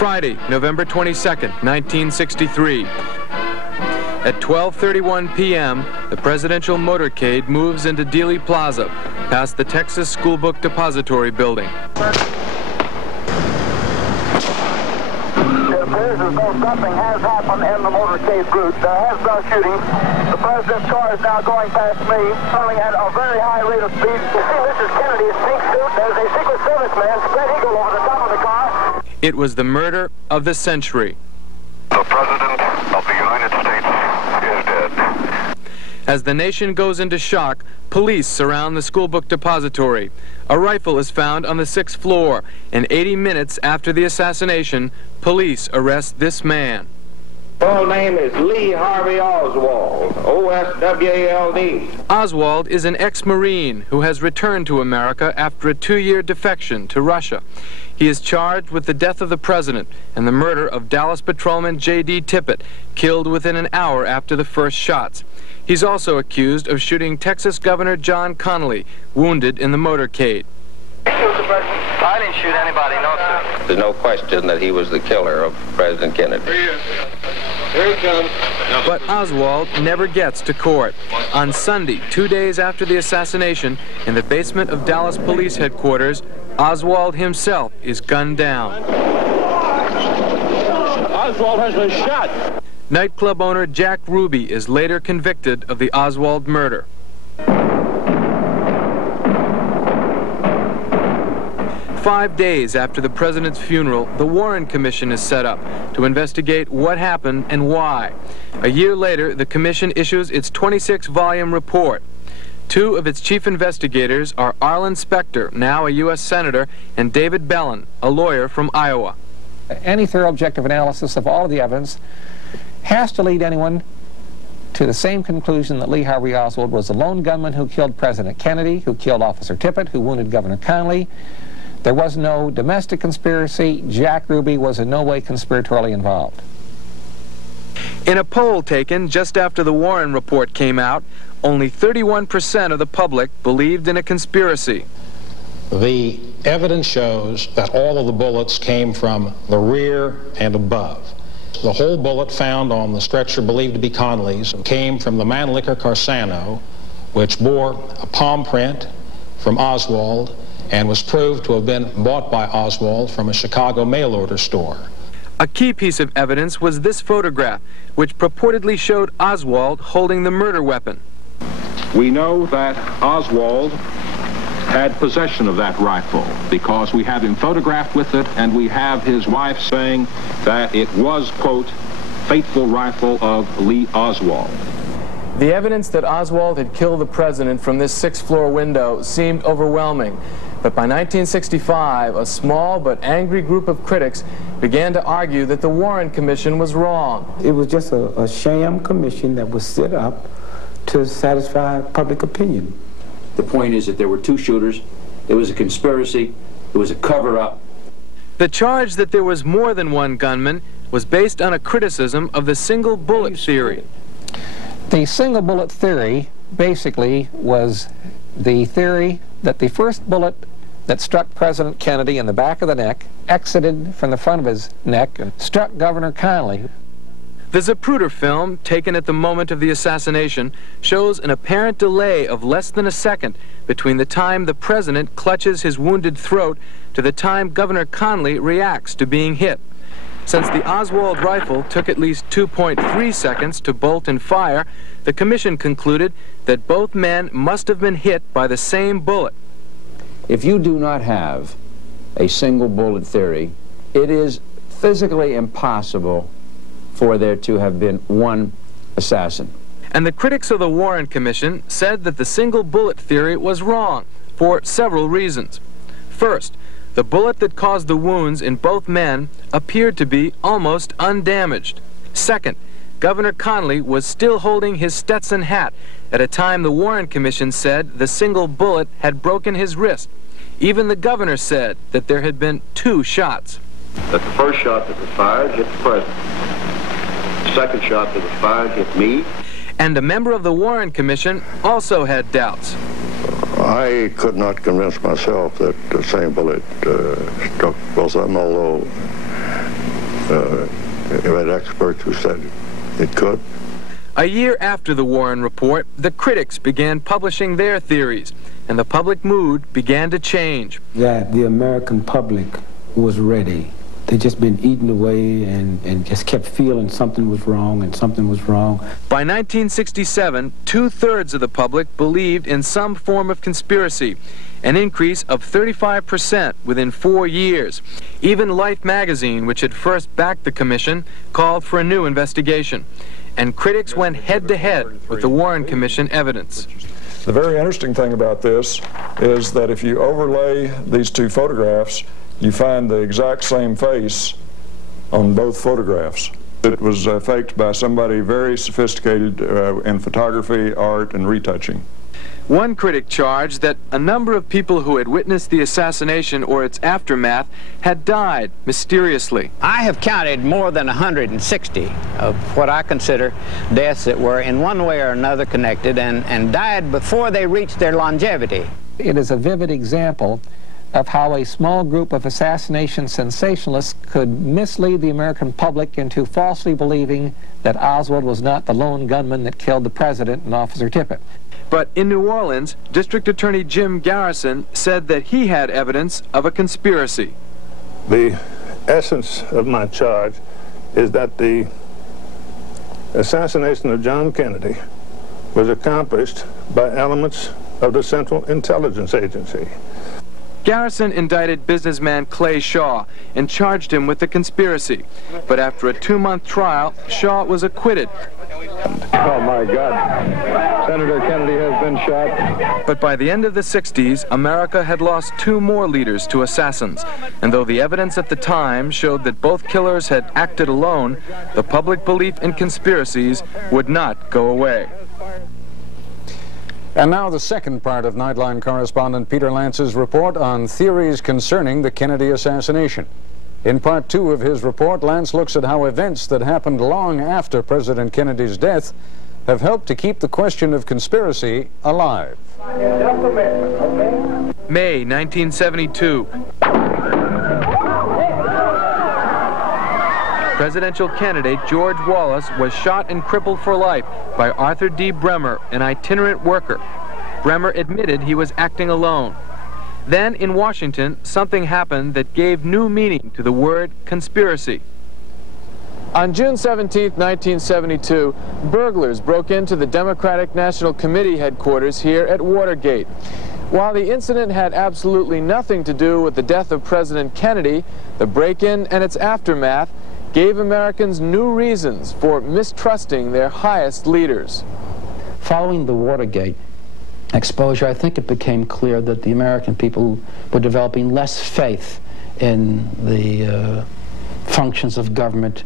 Friday, November 22nd, 1963. At 12:31 p.m., the presidential motorcade moves into Dealey Plaza, past the Texas School Book Depository building. It appears as though something has happened in the motorcade route. There has been shooting. The president's car is now going past me, traveling at a very high rate of speed. You see Mrs. Kennedy's pink suit. There's a Secret Service man, spread eagle, over the top of the car. It was the murder of the century. The President of the United States is dead. As the nation goes into shock, police surround the school book depository. A rifle is found on the 6th floor, and 80 minutes after the assassination, police arrest this man. Full name is Lee Harvey Oswald, O-S-W-A-L-D. Oswald is an ex-Marine who has returned to America after a 2-year defection to Russia. He is charged with the death of the president and the murder of Dallas patrolman J.D. Tippit, killed within an hour after the first shots. He's also accused of shooting Texas Governor John Connally, wounded in the motorcade. I didn't shoot anybody, no, sir. There's no question that he was the killer of President Kennedy. Here he comes. But Oswald never gets to court. On Sunday, 2 days after the assassination, in the basement of Dallas Police Headquarters, Oswald himself is gunned down. Oswald has been shot. Nightclub owner Jack Ruby is later convicted of the Oswald murder. 5 days after the president's funeral, the Warren Commission is set up to investigate what happened and why. A year later, the commission issues its 26-volume report. Two of its chief investigators are Arlen Specter, now a U.S. Senator, and David Bellin, a lawyer from Iowa. Any thorough objective analysis of all of the evidence has to lead anyone to the same conclusion that Lee Harvey Oswald was the lone gunman who killed President Kennedy, who killed Officer Tippit, who wounded Governor Connally. There was no domestic conspiracy. Jack Ruby was in no way conspiratorially involved. In a poll taken just after the Warren report came out, only 31% of the public believed in a conspiracy. The evidence shows that all of the bullets came from the rear and above. The whole bullet found on the stretcher believed to be Connally's came from the Mannlicher Carsano, which bore a palm print from Oswald and was proved to have been bought by Oswald from a Chicago mail-order store. A key piece of evidence was this photograph, which purportedly showed Oswald holding the murder weapon. We know that Oswald had possession of that rifle because we have him photographed with it, and we have his wife saying that it was, quote, faithful rifle of Lee Oswald. The evidence that Oswald had killed the president from this 6th-floor window seemed overwhelming. But by 1965, a small but angry group of critics began to argue that the Warren Commission was wrong. It was just a sham commission that was set up to satisfy public opinion. The point is that there were two shooters. It was a conspiracy. It was a cover-up. The charge that there was more than one gunman was based on a criticism of the single bullet theory. The single bullet theory basically was the theory that the first bullet that struck President Kennedy in the back of the neck exited from the front of his neck and struck Governor Connally. The Zapruder film, taken at the moment of the assassination, shows an apparent delay of less than a second between the time the president clutches his wounded throat to the time Governor Connally reacts to being hit. Since the Oswald rifle took at least 2.3 seconds to bolt and fire, the commission concluded that both men must have been hit by the same bullet. If you do not have a single bullet theory, it is physically impossible for there to have been one assassin. And the critics of the Warren Commission said that the single bullet theory was wrong for several reasons. First, the bullet that caused the wounds in both men appeared to be almost undamaged. Second, Governor Connally was still holding his Stetson hat at a time the Warren Commission said the single bullet had broken his wrist. Even the governor said that there had been 2 shots. That the first shot that was fired hit the president. The second shot that was fired hit me. And a member of the Warren Commission also had doubts. I could not convince myself that the same bullet struck both of them, although had experts who said it could. A year after the Warren Report, the critics began publishing their theories, and the public mood began to change. That the American public was ready. They'd just been eaten away and just kept feeling something was wrong and something was wrong. By 1967, 2/3 of the public believed in some form of conspiracy, an increase of 35% within 4 years. Even Life magazine, which had first backed the commission, called for a new investigation. And critics went head-to-head with the Warren Commission evidence. The very interesting thing about this is that if you overlay these two photographs, you find the exact same face on both photographs. It was faked by somebody very sophisticated in photography, art, and retouching. One critic charged that a number of people who had witnessed the assassination or its aftermath had died mysteriously. I have counted more than 160 of what I consider deaths that were in one way or another connected and died before they reached their longevity. It is a vivid example of how a small group of assassination sensationalists could mislead the American public into falsely believing that Oswald was not the lone gunman that killed the president and Officer Tippit. But in New Orleans, District Attorney Jim Garrison said that he had evidence of a conspiracy. The essence of my charge is that the assassination of John Kennedy was accomplished by elements of the Central Intelligence Agency. Garrison indicted businessman Clay Shaw and charged him with the conspiracy. But after a 2-month trial, Shaw was acquitted. Oh my God, Senator Kennedy has been shot. But by the end of the 60s, America had lost 2 more leaders to assassins. And though the evidence at the time showed that both killers had acted alone, the public belief in conspiracies would not go away. And now the second part of Nightline correspondent Peter Lance's report on theories concerning the Kennedy assassination. In part 2 of his report, Lance looks at how events that happened long after President Kennedy's death have helped to keep the question of conspiracy alive. May 1972. Presidential candidate George Wallace was shot and crippled for life by Arthur D. Bremer, an itinerant worker. Bremer admitted he was acting alone. Then, in Washington, something happened that gave new meaning to the word conspiracy. On June 17, 1972, burglars broke into the Democratic National Committee headquarters here at Watergate. While the incident had absolutely nothing to do with the death of President Kennedy, the break-in and its aftermath gave Americans new reasons for mistrusting their highest leaders. Following the Watergate exposure, I think it became clear that the American people were developing less faith in the functions of government,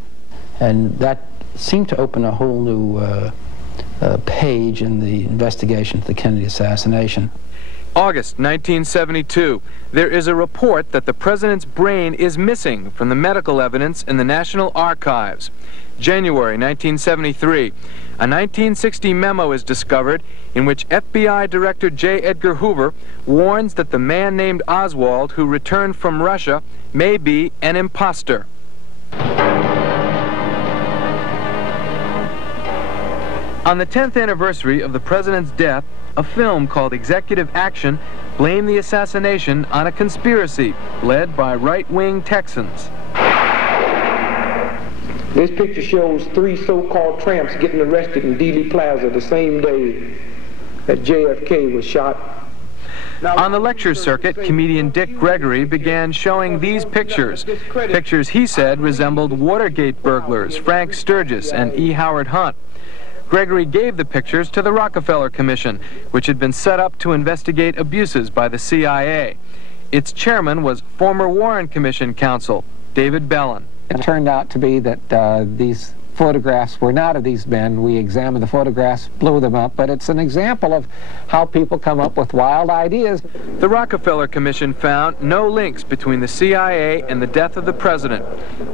and that seemed to open a whole new page in the investigation of the Kennedy assassination. August 1972. There is a report that the president's brain is missing from the medical evidence in the National Archives. January 1973. A 1960 memo is discovered in which FBI Director J. Edgar Hoover warns that the man named Oswald, who returned from Russia, may be an imposter. On the 10th anniversary of the president's death, a film called Executive Action blamed the assassination on a conspiracy led by right-wing Texans. This picture shows 3 so-called tramps getting arrested in Dealey Plaza the same day that JFK was shot. On the lecture circuit, comedian Dick Gregory began showing these pictures. Pictures he said resembled Watergate burglars Frank Sturgis and E. Howard Hunt. Gregory gave the pictures to the Rockefeller Commission, which had been set up to investigate abuses by the CIA. Its chairman was former Warren Commission counsel David Bellin. It turned out to be that these photographs were not of these men. We examined the photographs, blew them up, but it's an example of how people come up with wild ideas. The Rockefeller Commission found no links between the CIA and the death of the president.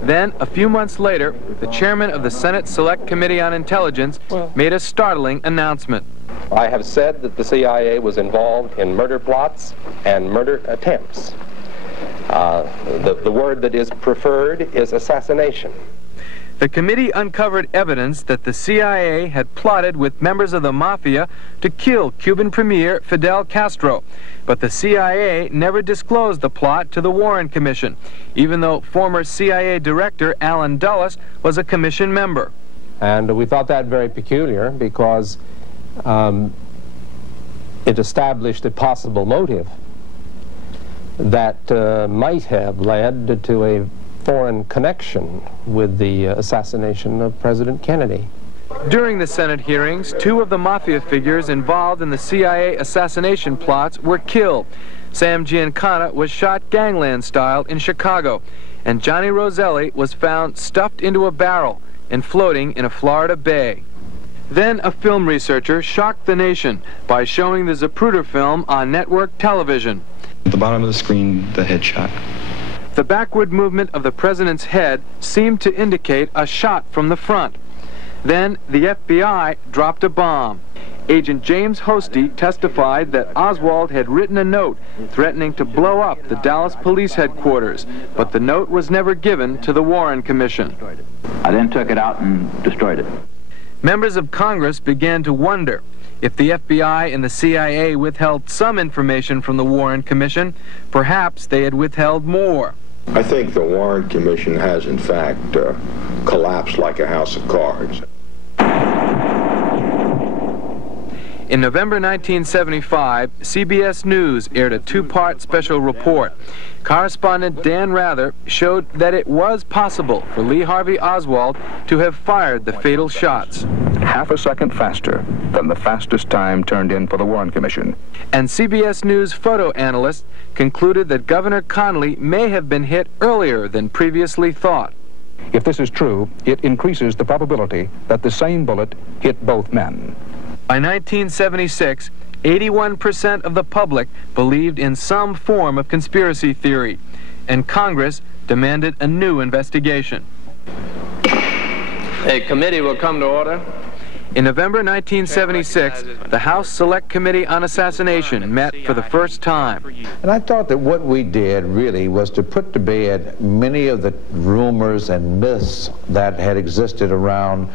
Then, a few months later, the chairman of the Senate Select Committee on Intelligence made a startling announcement. I have said that the CIA was involved in murder plots and murder attempts. The word that is preferred is assassination. The committee uncovered evidence that the CIA had plotted with members of the mafia to kill Cuban Premier Fidel Castro. But the CIA never disclosed the plot to the Warren Commission, even though former CIA Director Allen Dulles was a commission member. And we thought that very peculiar because it established a possible motive that might have led to a foreign connection with the assassination of President Kennedy. During the Senate hearings, 2 of the mafia figures involved in the CIA assassination plots were killed. Sam Giancana was shot gangland style in Chicago, and Johnny Roselli was found stuffed into a barrel and floating in a Florida bay. Then a film researcher shocked the nation by showing the Zapruder film on network television. At the bottom of the screen, the headshot. The backward movement of the president's head seemed to indicate a shot from the front. Then the FBI dropped a bomb. Agent James Hosty testified that Oswald had written a note threatening to blow up the Dallas police headquarters, but the note was never given to the Warren Commission. I then took it out and destroyed it. Members of Congress began to wonder if the FBI and the CIA withheld some information from the Warren Commission, perhaps they had withheld more. I think the Warren Commission has, in fact, collapsed like a house of cards. In November 1975, CBS News aired a 2-part special report. Correspondent Dan Rather showed that it was possible for Lee Harvey Oswald to have fired the fatal shots. Half a second faster than the fastest time turned in for the Warren Commission. And CBS News photo analysts concluded that Governor Connally may have been hit earlier than previously thought. If this is true, it increases the probability that the same bullet hit both men. By 1976, 81% of the public believed in some form of conspiracy theory, and Congress demanded a new investigation. A committee will come to order. In November 1976, the House Select Committee on Assassination met for the first time. And I thought that what we did really was to put to bed many of the rumors and myths that had existed around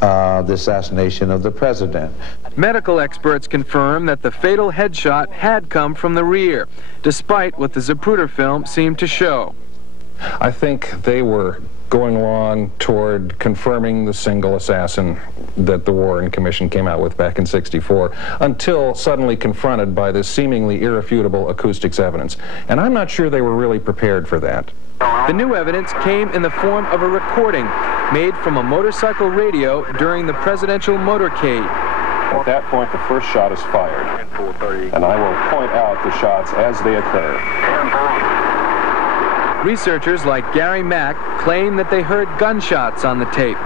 the assassination of the president. Medical experts confirmed that the fatal headshot had come from the rear, despite what the Zapruder film seemed to show. I think they were going along toward confirming the single assassin that the Warren Commission came out with back in '64, until suddenly confronted by this seemingly irrefutable acoustics evidence. And I'm not sure they were really prepared for that. The new evidence came in the form of a recording made from a motorcycle radio during the presidential motorcade. At that point, the first shot is fired, and I will point out the shots as they occur. Researchers like Gary Mack claim that they heard gunshots on the tape.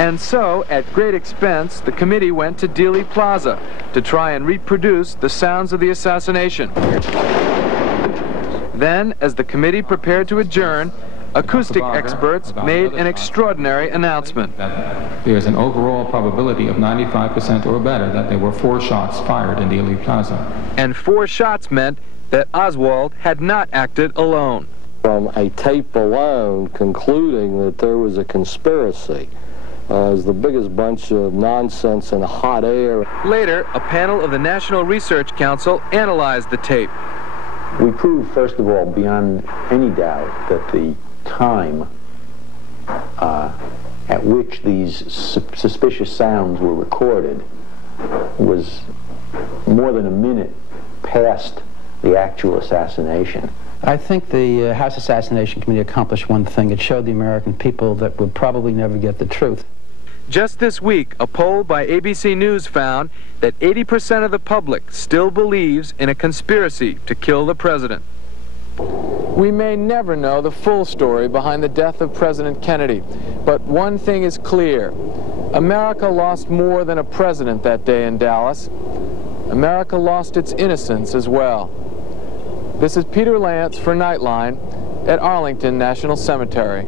And so, at great expense, the committee went to Dealey Plaza to try and reproduce the sounds of the assassination. Then, as the committee prepared to adjourn, acoustic experts made an extraordinary announcement. There's an overall probability of 95% or better that there were 4 shots fired in Dealey Plaza. And 4 shots meant that Oswald had not acted alone. From a tape alone, concluding that there was a conspiracy is the biggest bunch of nonsense and hot air. Later, a panel of the National Research Council analyzed the tape. We proved, first of all, beyond any doubt, that the time at which these suspicious sounds were recorded was more than a minute past the actual assassination. I think the House Assassination Committee accomplished one thing. It showed the American people that we'll probably never get the truth. Just this week, a poll by ABC News found that 80% of the public still believes in a conspiracy to kill the president. We may never know the full story behind the death of President Kennedy, but one thing is clear. America lost more than a president that day in Dallas. America lost its innocence as well. This is Peter Lance for Nightline at Arlington National Cemetery.